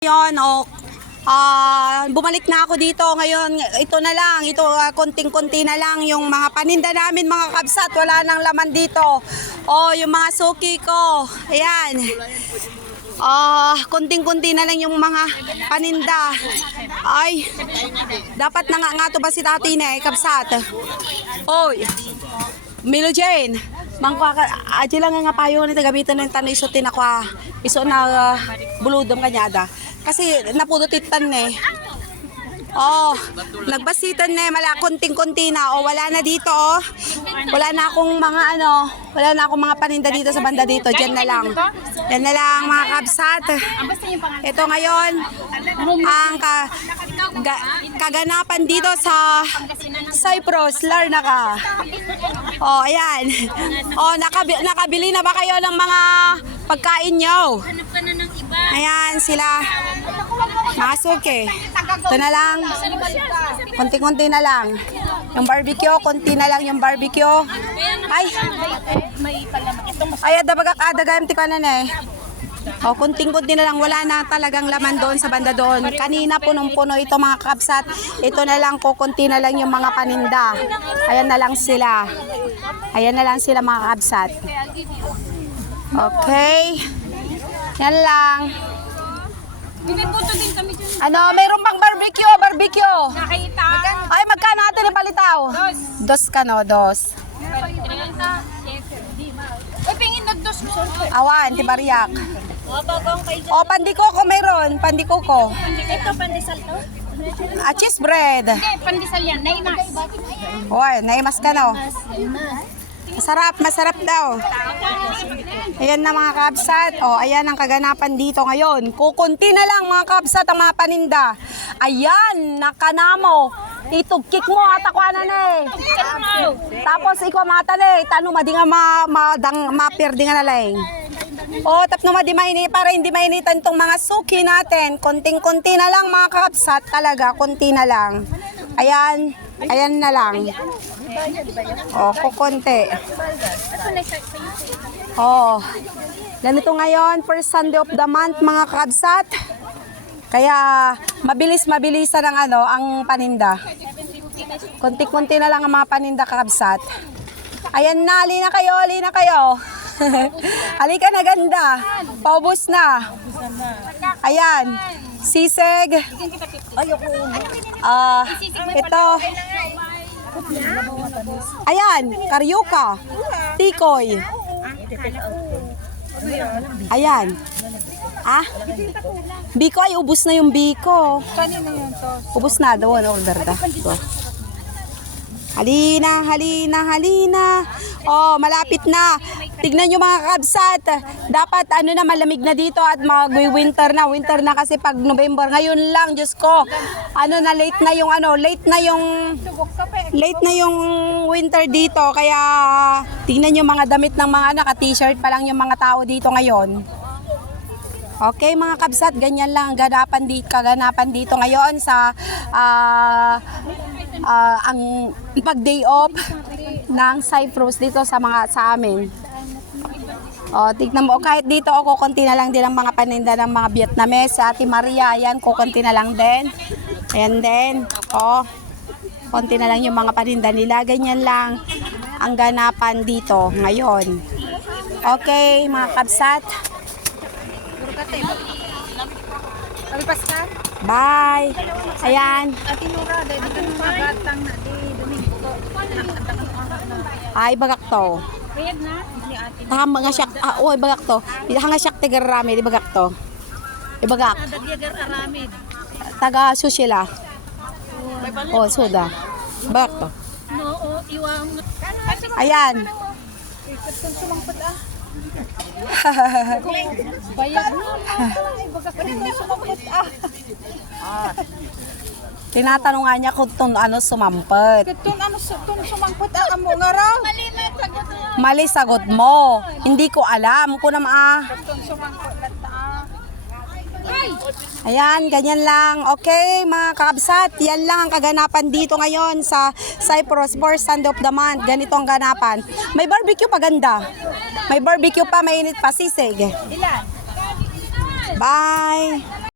Yon, bumalik na ako dito ngayon. Ito na lang, konting-konti na lang yung mga paninda namin mga kabsat. Wala nang laman dito. Yung mga suki ko. Ayan. Konting-konti na lang yung mga paninda. Ay, dapat na nga to ba si Tati na kabsat? Oy, Milo Jane. Mangko aji lang nga payo ni gamitan ng tanay sutin ako iso na buludom kanyada kasi napudutitan nagbasitan mala konting-konti na wala na dito wala na akong mga paninda dito sa banda dito. Diyan na lang mga kabsat. Ito ngayon ang kaganapan dito sa Cyprus, Larnaca. Ayan. Nakabili na ba kayo ng mga pagkain nyo? Ayan sila. Masok Ito na lang. Konti-konti na lang. Yung barbecue, konti na lang yung barbecue. Ay, adagayam ti kanan konting-konti na lang. Wala na talagang laman doon sa banda doon. Kanina punong-puno ito mga kabsat. Ito na lang, kukunti na lang yung mga paninda. Ayan na lang sila. Ayan na lang sila mga kabsat. Okay. Yan lang. Mayroon bang barbecue? Nakita. Ay, magkano natin ipalitaw? Dos kano, dos. Pingin na dos mo. Awan, tibariyak. Pandikoko mayroon, pandikoko. Ito, pandesal to? Cheese bread. Pandesal yan, naimas. Naimas ka no? Masarap daw. Ayan na mga kabsat. Ayan ang kaganapan dito ngayon. Kukunti na lang mga kabsat ang mga paninda. Ayan, nakanamo. Itugkik mo at ako Tapos ikaw matale. Tano madi nga mapirdi nga nalang. Tapno madi mainit para hindi mainitan tong mga suki natin. Konting-konti na lang mga kabsat. Talaga, konti na lang. Ayan. Ayan na lang. Kukunti. Ganito ngayon, first Sunday of the month mga kabsat. Kaya mabilisan ang paninda. Konti-konti na lang ang mga paninda kabsat. Ayan na, halina kayo. Halika na ganda. Paubos na. Ayan. Sisig. Ito. Ayan, karyuka. Tikoy. Ayan. Biko ay ubos na yung biko. Ubos na doon, order da. Halina. Malapit na. Tignan nyo mga kabsat. Dapat malamig na dito at mag-winter na. Winter na kasi pag November. Ngayon lang, Diyos ko. Late na yung winter dito. Kaya tignan nyo mga damit ng mga naka-t-shirt pa lang yung mga tao dito ngayon. Okay mga kabsat, ganyan lang kaganapan dito ngayon sa ang pag-day off ng Cyprus dito sa amin. Tignan mo, kahit dito konti na lang din ang mga paninda ng mga Vietnamese. Sa Ate Maria, ayan, konti na lang din. Ayan din. Konti na lang yung mga paninda nila. Ganyan lang ang ganapan dito ngayon. Okay, mga kabsat. Bye. Ayan. Ay, bagak to. Tama nga siya. Bagak to. Hindi nga siya tigarami. Di bagak to. Ibagak. Taga susila. Soda. Bagak to. Ayan. Tinatanong nga niya kung sumampet. Sumangkot mo nga raw. Mali sagot mo. Hindi ko alam kung Ayan, ganyan lang. Okay, mga kabsat, yan lang ang kaganapan dito ngayon sa Cyprus for Sunday of the month. Ganito ang ganapan. May barbecue pa ganda. May barbecue pa, mainit pa sisig. Bye!